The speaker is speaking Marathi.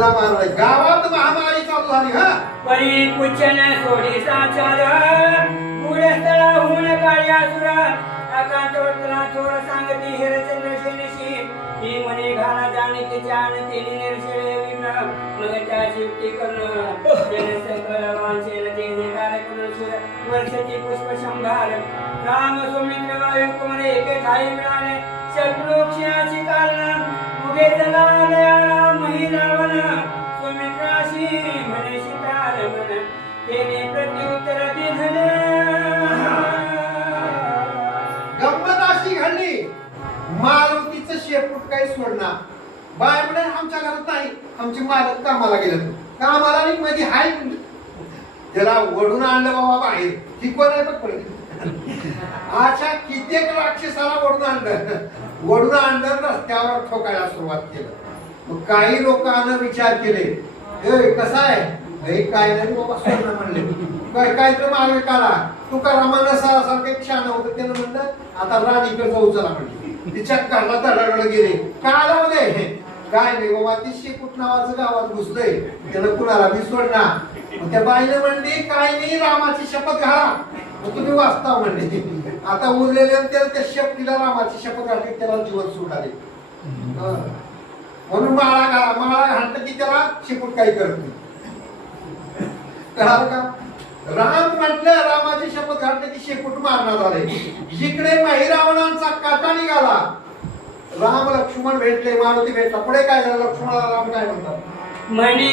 त्याला मारलाय. गावात महामारी चालू झाली. हा परी पुच्छन सोडी साचार मूळस्थळाहून काळ्यासुर आकांत वर्तना थोर सांगती हिरचंद्र शेनशी ही म्हणे घाला जाणकी जाण तिने निर्शळे विघ्न मग त्या शिवटी कर्ण जनसकल वांचेल ते कार्यक्रम सुर वर्षती पुष्प शंभार राम सुमित्र वायू कुमार एके ठाई मिळाले शत्रुक्षाची कारण उगे जलालया महिरावण सुमित्राशी म्हणे सीतारमण तेने प्रत्युत्तर दिले. गंमत अशी घडली. मारुतीचं शेपूट काही सोडणार. बाय म्हणे आमच्या घरात नाही. आमचे मालक कामाला गेले. कामाला आणि मध्ये हाय त्याला वडून आणलं बाबा बाहेर. ही कोण आहे बघ. अशा कित्येक राक्षसाला वडून आणलं रस्त्यावर ठोकायला सुरुवात केलं. मग काही लोकांना विचार केले कसा आहे काय नाही बाबा सोडणं म्हणले काय तर मार्ग काढा. तुकारामानं सारखे क्षण होतं. त्यानं म्हणलं आता राणीकडे जाऊ चला म्हणले. तिच्या घरला तडागड गेले. काय लावले काय नाही बाबा ती शेपूट नावाचं गावात घुसलंय. त्यानं कुणाला बी सोडणार. मग त्या बाईने म्हणली काय नाही रामाची शपथ घाला. मग तुम्ही वाचता म्हणले. आता उरलेल्या त्या शेपटीला रामाची शपथ घातली. त्याला जीवन सुटाले. म्हणून माळा घालतं की त्याला शेपूट काही करत नाही. कळालं का. राम म्हटलं रामाची शपथ घातली की शेपूट मारण्यात आले. जिकडे महिरावणांचा काटा निघाला. राम लक्ष्मण भेटले. मारुती भेटला. पुढे काय झालं. लक्ष्मणाला राम काय म्हणतात म्हणे